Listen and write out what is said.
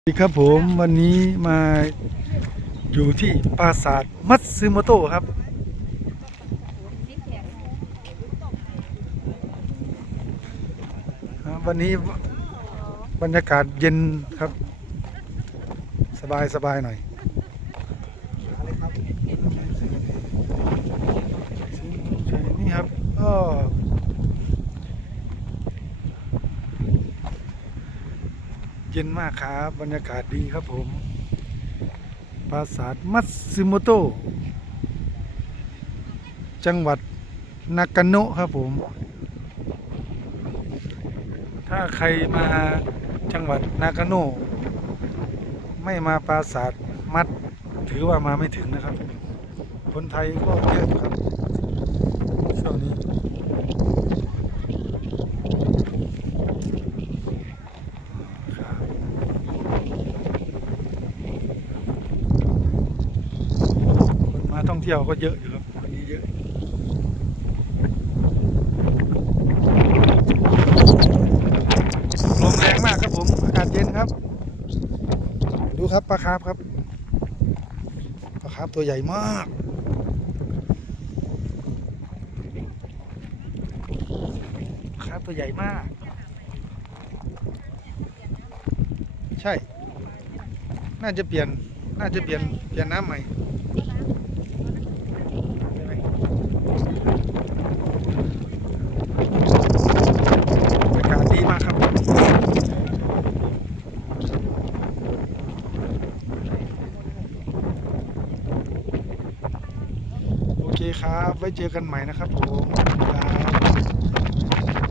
สวัสดีครับผมวันนี้มาอยู่ที่ปราสาทมัตสึโมโตะครับ วันนี้บรรยากาศเย็นครับ สบายสบายหน่อย นี่ครับก็ เย็นมากครับบรรยากาศดีครับผม ปราสาทมัตสึโมโตะจังหวัดนากาโนะครับผม ถ้าใครมาจังหวัดนากาโนะไม่มาปราสาทมัดถือว่ามาไม่ถึงนะครับ คนไทยก็เยอะครับช่วงนี้ครับคนมา ท่องเที่ยวก็เยอะอยู่ครับวันนี้เยอะลมแรงมากครับผมอากาศเย็นครับ ดูครับปลาคาร์ฟครับปลาคาร์ฟตัวใหญ่มากคาร์ฟตัวใหญ่มาก ใช่ น่าจะเปลี่ยนน่าจะเปลี่ยนเปลี่ยนน้ำใหม่ เคครับ ไว้เจอกันใหม่นะครับผมครับ